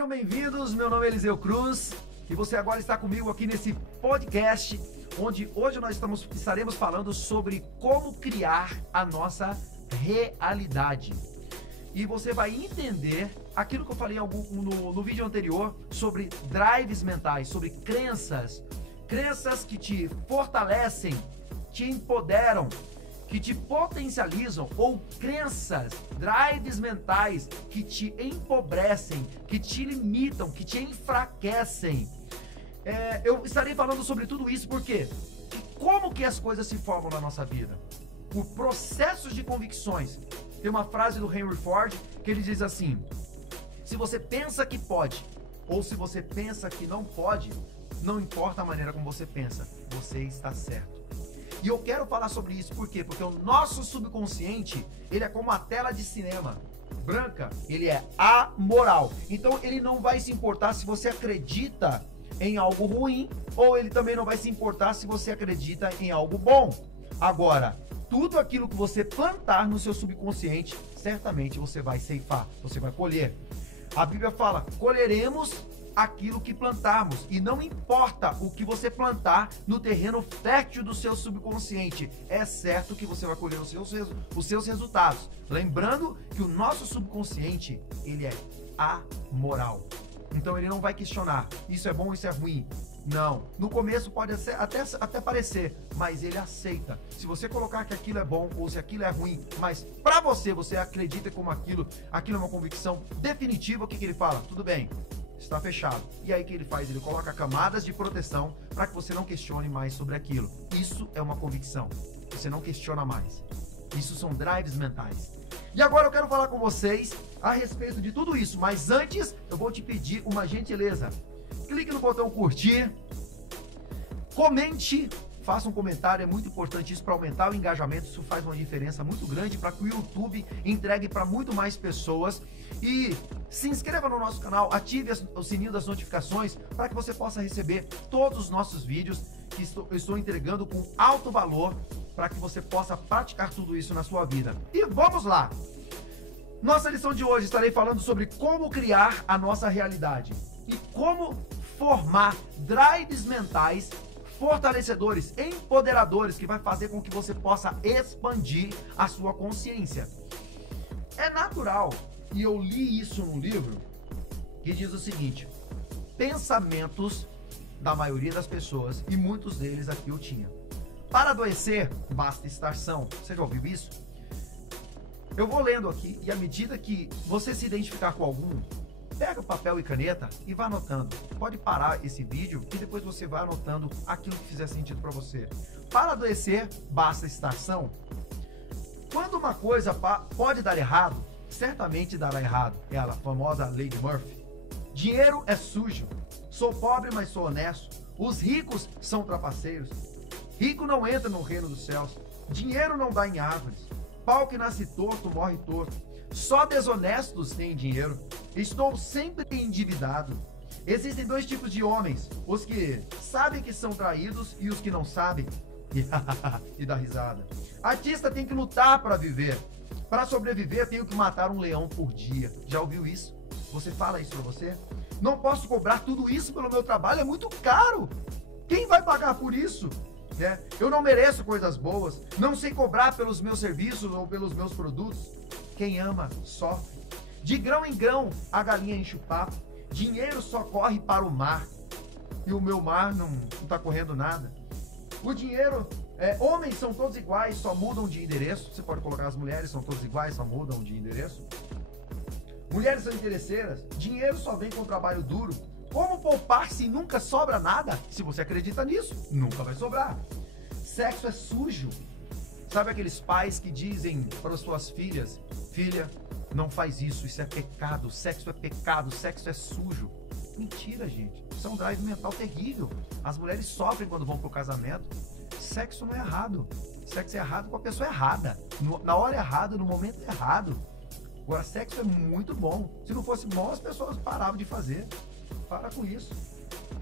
Sejam bem-vindos, meu nome é Eliseu Cruz e você agora está comigo aqui nesse podcast, onde hoje nós estaremos falando sobre como criar a nossa realidade. E você vai entender aquilo que eu falei no vídeo anterior sobre drives mentais, sobre crenças que te fortalecem, te empoderam, que te potencializam, ou crenças, drives mentais que te empobrecem, que te limitam, que te enfraquecem. Eu estarei falando sobre tudo isso porque como que as coisas se formam na nossa vida? Por processos de convicções. Tem uma frase do Henry Ford que ele diz assim: se você pensa que pode, ou se você pensa que não pode, não importa a maneira como você pensa, você está certo. E eu quero falar sobre isso, por quê? Porque o nosso subconsciente, ele é como uma tela de cinema branca, ele é amoral. Então ele não vai se importar se você acredita em algo ruim, ou ele também não vai se importar se você acredita em algo bom. Agora, tudo aquilo que você plantar no seu subconsciente, certamente você vai ceifar, você vai colher. A Bíblia fala, colheremos aquilo que plantarmos, e não importa o que você plantar no terreno fértil do seu subconsciente, é certo que você vai colher os seus resultados. Lembrando que o nosso subconsciente, ele é amoral. Então ele não vai questionar, isso é bom, isso é ruim. Não, no começo pode até parecer, mas ele aceita. Se você colocar que aquilo é bom ou se aquilo é ruim, mas pra você acredita como aquilo é uma convicção definitiva, o que ele fala? Tudo bem, está fechado. E aí o que ele faz? Ele coloca camadas de proteção para que você não questione mais sobre aquilo. Isso é uma convicção. Você não questiona mais. Isso são drives mentais. E agora eu quero falar com vocês a respeito de tudo isso. Mas antes, eu vou te pedir uma gentileza. Clique no botão curtir. Comente. Faça um comentário, é muito importante isso para aumentar o engajamento. Isso faz uma diferença muito grande para que o YouTube entregue para muito mais pessoas. E se inscreva no nosso canal, ative o sininho das notificações para que você possa receber todos os nossos vídeos que eu estou entregando com alto valor para que você possa praticar tudo isso na sua vida. E vamos lá! Nossa lição de hoje estarei falando sobre como criar a nossa realidade e como formar drives mentais fortalecedores, empoderadores, que vai fazer com que você possa expandir a sua consciência. É natural, e eu li isso num livro, que diz o seguinte: pensamentos da maioria das pessoas, e muitos deles aqui eu tinha. Para adoecer, basta estar são. Você já ouviu isso? Eu vou lendo aqui, e à medida que você se identificar com algum, pega o papel e caneta e vá anotando. Pode parar esse vídeo e depois você vai anotando aquilo que fizer sentido para você. Para adoecer, basta estar são. Quando uma coisa pode dar errado, certamente dará errado. É a famosa lei de Murphy. Dinheiro é sujo. Sou pobre, mas sou honesto. Os ricos são trapaceiros. Rico não entra no reino dos céus. Dinheiro não dá em árvores. Pau que nasce torto, morre torto. Só desonestos têm dinheiro. Estou sempre endividado. Existem dois tipos de homens: os que sabem que são traídos e os que não sabem. E dá risada. Artista tem que lutar para viver. Para sobreviver, tenho que matar um leão por dia. Já ouviu isso? Você fala isso para você? Não posso cobrar tudo isso pelo meu trabalho, é muito caro. Quem vai pagar por isso? Eu não mereço coisas boas. Não sei cobrar pelos meus serviços ou pelos meus produtos. Quem ama, sofre. De grão em grão, a galinha enche o papo. Dinheiro só corre para o mar. E o meu mar não está correndo nada. O dinheiro... homens são todos iguais, só mudam de endereço. Você pode colocar as mulheres, são todas iguais, só mudam de endereço. Mulheres são interesseiras. Dinheiro só vem com trabalho duro. Como poupar se nunca sobra nada? Se você acredita nisso, nunca vai sobrar. Sexo é sujo. Sabe aqueles pais que dizem para as suas filhas: filha, não faz isso, isso é pecado, sexo é sujo. Mentira, gente. Isso é um drive mental terrível. As mulheres sofrem quando vão pro casamento. Sexo não é errado. Sexo é errado com a pessoa errada, na hora errada, no momento errado. Agora, sexo é muito bom. Se não fosse bom, as pessoas paravam de fazer. Para com isso.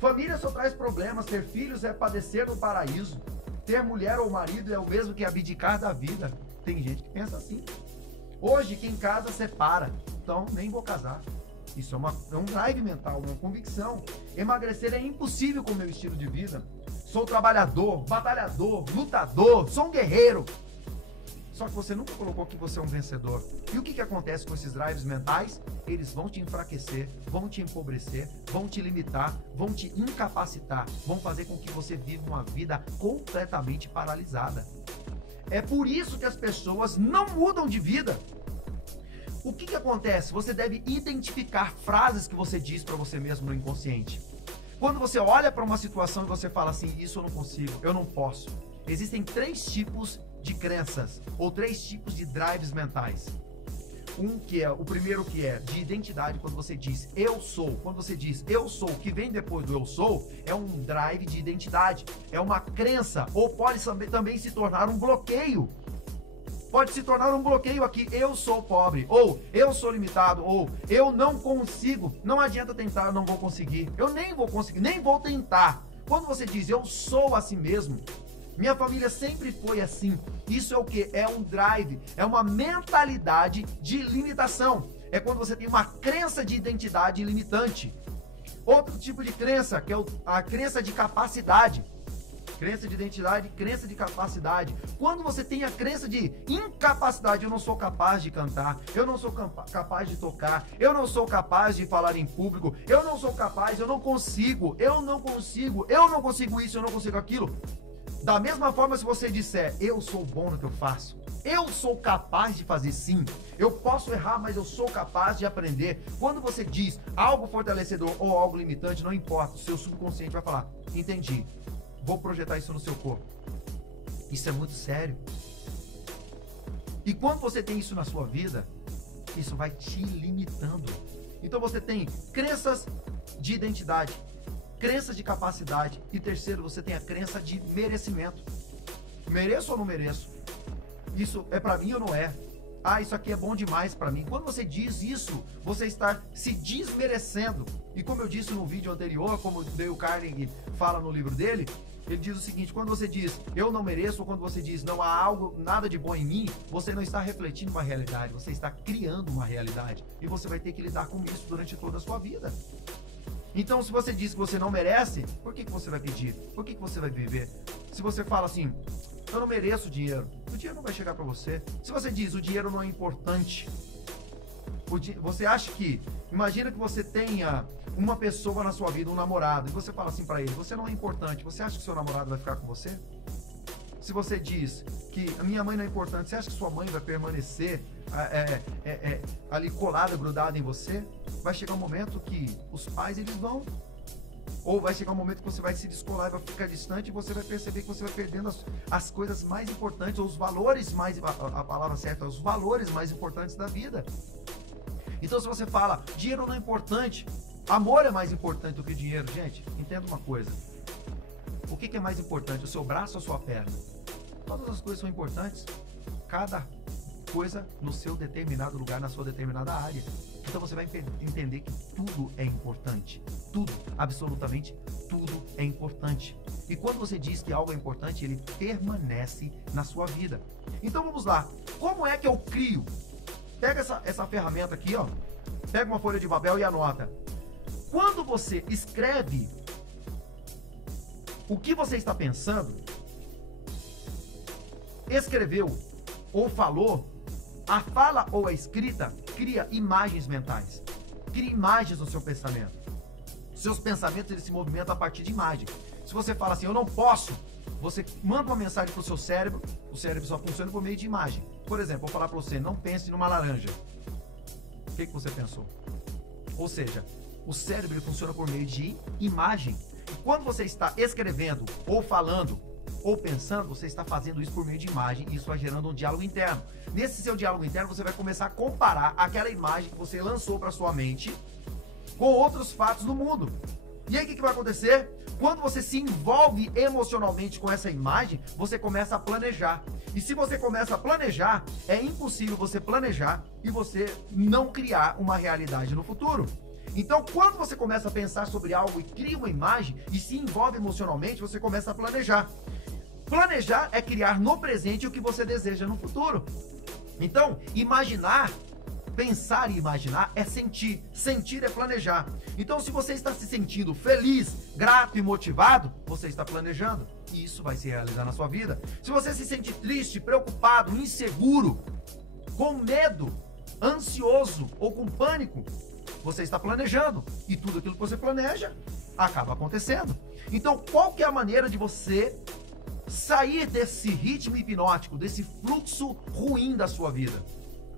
Família só traz problemas. Ter filhos é padecer no paraíso. Ter mulher ou marido é o mesmo que abdicar da vida. Tem gente que pensa assim. Hoje, quem casa separa. Então, nem vou casar. Isso é um drive mental, uma convicção. Emagrecer é impossível com o meu estilo de vida. Sou trabalhador, batalhador, lutador, sou um guerreiro. Só que você nunca colocou que você é um vencedor. E o que acontece com esses drives mentais? Eles vão te enfraquecer, vão te empobrecer, vão te limitar, vão te incapacitar, vão fazer com que você viva uma vida completamente paralisada. É por isso que as pessoas não mudam de vida. O que acontece? Você deve identificar frases que você diz para você mesmo no inconsciente. Quando você olha para uma situação e você fala assim, isso eu não consigo, eu não posso. Existem 3 tipos de crenças, ou 3 tipos de drives mentais. O primeiro que é de identidade, quando você diz eu sou. Quando você diz eu sou, o que vem depois do eu sou, é um drive de identidade. É uma crença, ou pode também se tornar um bloqueio. Pode se tornar um bloqueio aqui, eu sou pobre, ou eu sou limitado, ou eu não consigo. Não adianta tentar, eu não vou conseguir. Eu nem vou conseguir, nem vou tentar. Quando você diz eu sou assim mesmo, minha família sempre foi assim. Isso é o que? É um drive, é uma mentalidade de limitação. É quando você tem uma crença de identidade limitante. Outro tipo de crença, que é a crença de capacidade. Crença de identidade, crença de capacidade. Quando você tem a crença de incapacidade, eu não sou capaz de cantar, eu não sou capaz de tocar, eu não sou capaz de falar em público, eu não sou capaz, eu não consigo isso, eu não consigo aquilo. Da mesma forma, se você disser, eu sou bom no que eu faço, eu sou capaz de fazer sim, eu posso errar, mas eu sou capaz de aprender. Quando você diz algo fortalecedor ou algo limitante, não importa, o seu subconsciente vai falar, entendi, vou projetar isso no seu corpo. Isso é muito sério. E quando você tem isso na sua vida, isso vai te limitando. Então você tem crenças de identidade, crenças de capacidade e terceiro, você tem a crença de merecimento. Mereço ou não mereço? Isso é pra mim ou não é? Ah, isso aqui é bom demais pra mim. Quando você diz isso, você está se desmerecendo. E como eu disse no vídeo anterior, como o Dale Carnegie fala no livro dele, ele diz o seguinte, quando você diz eu não mereço, ou quando você diz não há nada de bom em mim, você não está refletindo uma realidade, você está criando uma realidade. E você vai ter que lidar com isso durante toda a sua vida. Então, se você diz que você não merece, por que você vai pedir? Por que você vai viver? Se você fala assim, eu não mereço dinheiro, o dinheiro não vai chegar para você. Se você diz, o dinheiro não é importante, você acha que, imagina que você tenha uma pessoa na sua vida, um namorado, e você fala assim para ele, você não é importante, você acha que seu namorado vai ficar com você? Se você diz que a minha mãe não é importante, você acha que sua mãe vai permanecer ali colada, grudada em você? Vai chegar um momento que os pais, eles vão. Ou vai chegar um momento que você vai se descolar, vai ficar distante e você vai perceber que você vai perdendo as coisas mais importantes, ou os valores mais, a palavra certa, os valores mais importantes da vida. Então se você fala, dinheiro não é importante, amor é mais importante do que dinheiro, gente, entenda uma coisa. O que é mais importante, o seu braço ou a sua perna? Todas as coisas são importantes. Cada coisa no seu determinado lugar, na sua determinada área. Então você vai entender que tudo é importante. Tudo, absolutamente tudo é importante. E quando você diz que algo é importante, ele permanece na sua vida. Então vamos lá. Como é que eu crio? Pega essa ferramenta aqui, ó. Pega uma folha de papel e anota. Quando você escreve o que você está pensando, escreveu ou falou, a fala ou a escrita cria imagens mentais. Cria imagens no seu pensamento. Seus pensamentos, eles se movimentam a partir de imagem. Se você fala assim, eu não posso, você manda uma mensagem para o seu cérebro, o cérebro só funciona por meio de imagem. Por exemplo, vou falar para você, não pense numa laranja. O que você pensou? Ou seja, o cérebro ele funciona por meio de imagem. E quando você está escrevendo, ou falando, ou pensando, você está fazendo isso por meio de imagem e isso vai gerando um diálogo interno. Nesse seu diálogo interno, você vai começar a comparar aquela imagem que você lançou para sua mente com outros fatos do mundo. E aí o que vai acontecer? Quando você se envolve emocionalmente com essa imagem, você começa a planejar. E se você começa a planejar, é impossível você planejar e você não criar uma realidade no futuro. Então, quando você começa a pensar sobre algo e cria uma imagem e se envolve emocionalmente, você começa a planejar. Planejar é criar no presente o que você deseja no futuro. Então, imaginar Pensar e imaginar é sentir. Sentir é planejar. Então, se você está se sentindo feliz, grato e motivado, você está planejando. E isso vai se realizar na sua vida. Se você se sente triste, preocupado, inseguro, com medo, ansioso ou com pânico, você está planejando. E tudo aquilo que você planeja acaba acontecendo. Então, qual que é a maneira de você sair desse ritmo hipnótico, desse fluxo ruim da sua vida?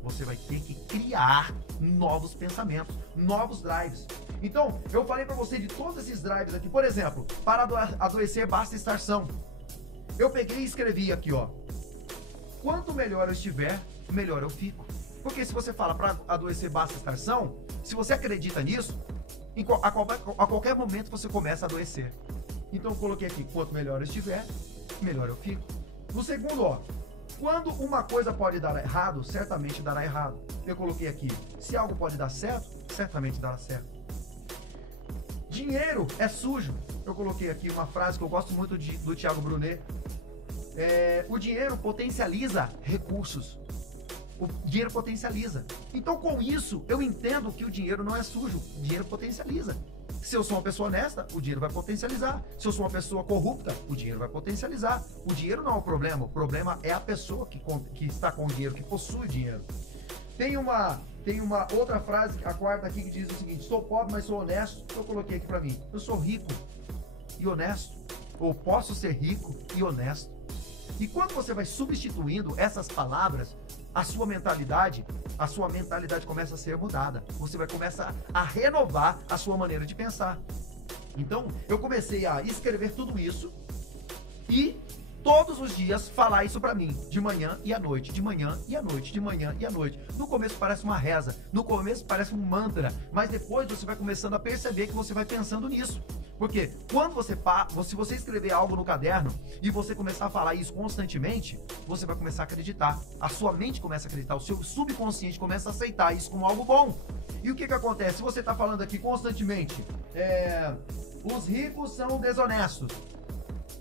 Você vai ter que criar novos pensamentos, novos drives. Então, eu falei para você de todos esses drives aqui. Por exemplo, para adoecer basta estar são. Eu peguei e escrevi aqui, ó. Quanto melhor eu estiver, melhor eu fico. Porque se você fala para adoecer basta estar são, se você acredita nisso, a qualquer momento você começa a adoecer. Então eu coloquei aqui, quanto melhor eu estiver, melhor eu fico. No segundo, ó, quando uma coisa pode dar errado, certamente dará errado. Eu coloquei aqui, se algo pode dar certo, certamente dará certo. Dinheiro é sujo. Eu coloquei aqui uma frase que eu gosto muito do Thiago Brunet. O dinheiro potencializa recursos. O dinheiro potencializa. Então, com isso, eu entendo que o dinheiro não é sujo. O dinheiro potencializa. Se eu sou uma pessoa honesta, o dinheiro vai potencializar. Se eu sou uma pessoa corrupta, o dinheiro vai potencializar. O dinheiro não é o problema é a pessoa que está com o dinheiro, que possui o dinheiro. Tem uma outra frase, a quarta aqui, que diz o seguinte: sou pobre, mas sou honesto. Eu coloquei aqui para mim. Eu sou rico e honesto. Ou posso ser rico e honesto. E quando você vai substituindo essas palavras, a sua mentalidade começa a ser mudada. Você vai começar a renovar a sua maneira de pensar. Então, eu comecei a escrever tudo isso e todos os dias falar isso pra mim, de manhã e à noite, de manhã e à noite, de manhã e à noite. No começo parece uma reza, no começo parece um mantra, mas depois você vai começando a perceber que você vai pensando nisso. Porque quando se você escrever algo no caderno e você começar a falar isso constantemente, você vai começar a acreditar. A sua mente começa a acreditar, o seu subconsciente começa a aceitar isso como algo bom. E o que acontece? Se você está falando aqui constantemente, os ricos são desonestos.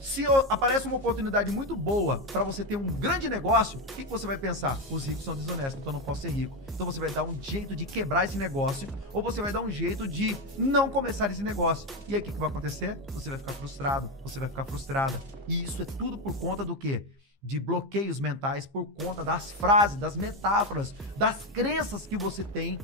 Se aparece uma oportunidade muito boa para você ter um grande negócio, o que você vai pensar? Os ricos são desonestos, então eu não posso ser rico. Então você vai dar um jeito de quebrar esse negócio, ou você vai dar um jeito de não começar esse negócio. E aí o que vai acontecer? Você vai ficar frustrado, você vai ficar frustrada. E isso é tudo por conta do quê? De bloqueios mentais, por conta das frases, das metáforas, das crenças que você tem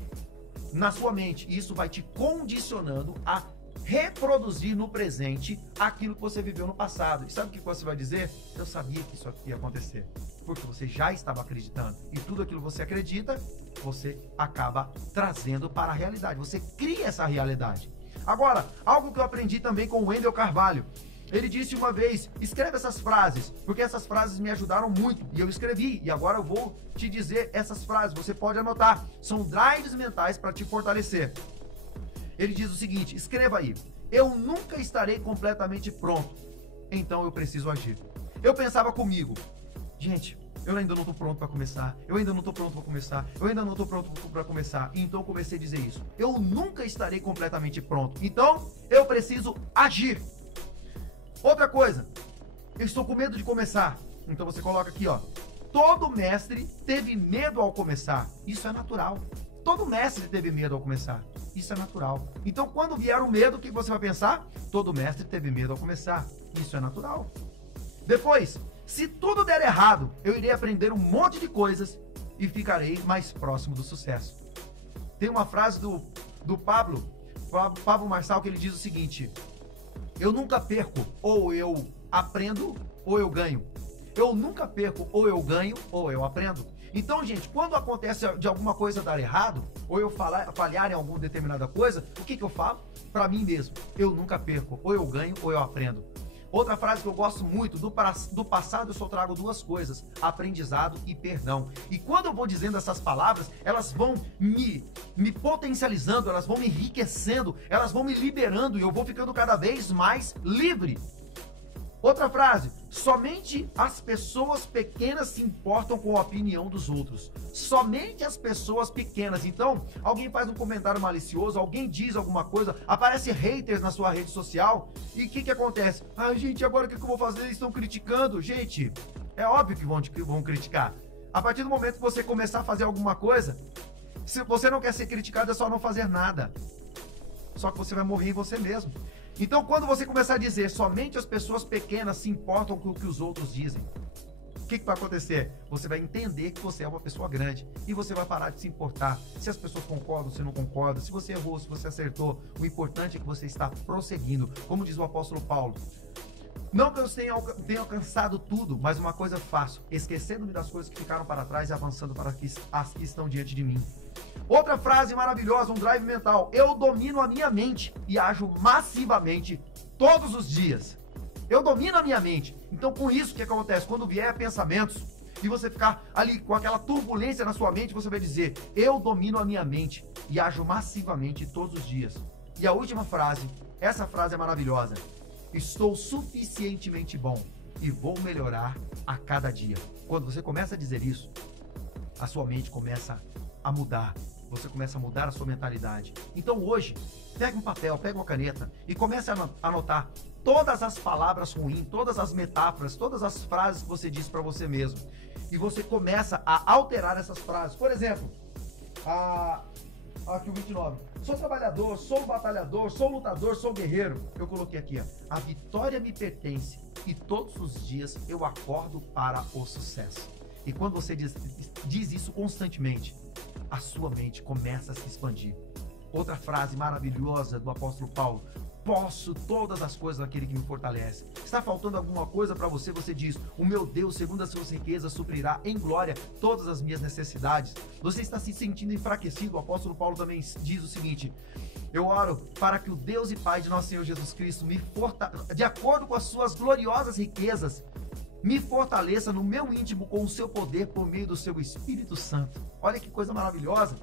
na sua mente. E isso vai te condicionando a reproduzir no presente aquilo que você viveu no passado. E sabe o que você vai dizer? Eu sabia que isso aqui ia acontecer, porque você já estava acreditando. E tudo aquilo que você acredita, você acaba trazendo para a realidade. Você cria essa realidade. Agora, algo que eu aprendi também com o Wendel Carvalho. Ele disse uma vez: escreve essas frases, porque essas frases me ajudaram muito. E eu escrevi, e agora eu vou te dizer essas frases. Você pode anotar. São drives mentais para te fortalecer. Ele diz o seguinte: escreva aí: eu nunca estarei completamente pronto, então eu preciso agir. Eu pensava comigo: gente, eu ainda não estou pronto para começar, eu ainda não estou pronto para começar, eu ainda não estou pronto para começar. Então eu comecei a dizer isso: eu nunca estarei completamente pronto, então eu preciso agir. Outra coisa: eu estou com medo de começar. Então você coloca aqui, ó: todo mestre teve medo ao começar. Isso é natural. Todo mestre teve medo ao começar. Isso é natural. Então, quando vier o medo, o que você vai pensar? Todo mestre teve medo ao começar. Isso é natural. Depois, se tudo der errado, eu irei aprender um monte de coisas e ficarei mais próximo do sucesso. Tem uma frase do Pablo Marçal, que ele diz o seguinte: eu nunca perco, ou eu aprendo, ou eu ganho. Eu nunca perco, ou eu ganho, ou eu aprendo. Então, gente, quando acontece de alguma coisa dar errado, ou eu falhar em alguma determinada coisa, o que eu falo? Para mim mesmo: eu nunca perco, ou eu ganho, ou eu aprendo. Outra frase que eu gosto muito: do passado eu só trago duas coisas: aprendizado e perdão. E quando eu vou dizendo essas palavras, elas vão me potencializando, elas vão me enriquecendo, elas vão me liberando, e eu vou ficando cada vez mais livre. Outra frase: somente as pessoas pequenas se importam com a opinião dos outros. Somente as pessoas pequenas. Então, alguém faz um comentário malicioso, alguém diz alguma coisa, aparece haters na sua rede social, e o que acontece? Ah, gente, agora o que eu vou fazer? Eles estão criticando. Gente, é óbvio que vão criticar. A partir do momento que você começar a fazer alguma coisa, Se você não quer ser criticado, é só não fazer nada. Só que você vai morrer em você mesmo. Então, quando você começar a dizer somente as pessoas pequenas se importam com o que os outros dizem, o que vai acontecer? Você vai entender que você é uma pessoa grande e você vai parar de se importar se as pessoas concordam, se não concordam, se você errou, se você acertou. O importante é que você está prosseguindo. Como diz o apóstolo Paulo, não que eu tenha alcançado tudo, mas uma coisa eu faço, esquecendo-me das coisas que ficaram para trás e avançando para as que estão diante de mim. Outra frase maravilhosa, um drive mental: eu domino a minha mente e ajo massivamente todos os dias. Eu domino a minha mente. Então, com isso, o que acontece? Quando vier pensamentos e você ficar ali com aquela turbulência na sua mente, você vai dizer: eu domino a minha mente e ajo massivamente todos os dias. E a última frase, essa frase é maravilhosa: estou suficientemente bom e vou melhorar a cada dia. Quando você começa a dizer isso, a sua mente começa a mudar. Você começa a mudar a sua mentalidade. Então hoje, pega um papel, pega uma caneta e comece a anotar todas as palavras ruins, todas as metáforas, todas as frases que você diz para você mesmo. E você começa a alterar essas frases. Por exemplo, aqui o 29. Sou trabalhador, sou batalhador, sou lutador, sou guerreiro. Eu coloquei aqui, ó: a vitória me pertence e todos os dias eu acordo para o sucesso. E quando você diz isso constantemente, a sua mente começa a se expandir. Outra frase maravilhosa do apóstolo Paulo: posso todas as coisas naquele que me fortalece. Está faltando alguma coisa para você? Você diz: o meu Deus, segundo as suas riquezas, suprirá em glória todas as minhas necessidades. Você está se sentindo enfraquecido? O apóstolo Paulo também diz o seguinte: eu oro para que o Deus e Pai de nosso Senhor Jesus Cristo de acordo com as suas gloriosas riquezas, me fortaleça no meu íntimo com o seu poder por meio do seu Espírito Santo. Olha que coisa maravilhosa.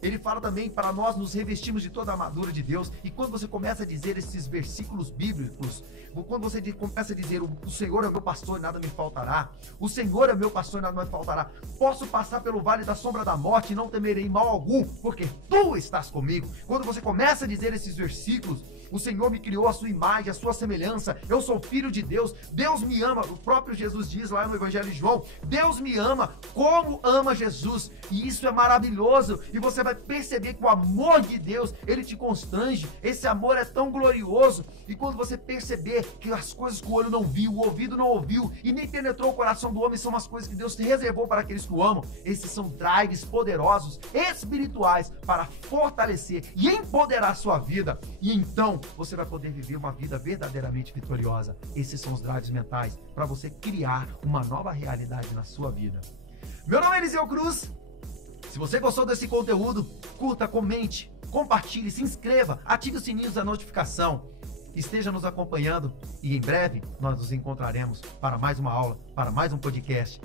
Ele fala também para nós nos revestirmos de toda a armadura de Deus. E quando você começa a dizer esses versículos bíblicos, quando você começa a dizer: o Senhor é meu pastor e nada me faltará, o Senhor é meu pastor e nada me faltará, posso passar pelo vale da sombra da morte e não temerei mal algum, porque tu estás comigo. Quando você começa a dizer esses versículos: o Senhor me criou a sua imagem, a sua semelhança, eu sou filho de Deus, Deus me ama. O próprio Jesus diz lá no Evangelho de João: Deus me ama como ama Jesus. E isso é maravilhoso. E você vai perceber que o amor de Deus, ele te constrange. Esse amor é tão glorioso. E quando você perceber que as coisas que o olho não viu, o ouvido não ouviu e nem penetrou o coração do homem são as coisas que Deus te reservou para aqueles que o amam, esses são drives poderosos, espirituais, para fortalecer e empoderar a sua vida. E então você vai poder viver uma vida verdadeiramente vitoriosa. Esses são os drives mentais para você criar uma nova realidade na sua vida. Meu nome é Eliseu Cruz. Se você gostou desse conteúdo, curta, comente, compartilhe, se inscreva, ative os sininhos da notificação. Esteja nos acompanhando e em breve nós nos encontraremos para mais uma aula, para mais um podcast.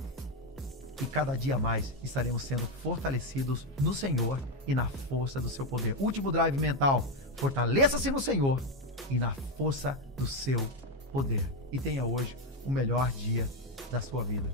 E cada dia mais estaremos sendo fortalecidos no Senhor e na força do seu poder. Último drive mental: fortaleça-se no Senhor e na força do seu poder. E tenha hoje o melhor dia da sua vida.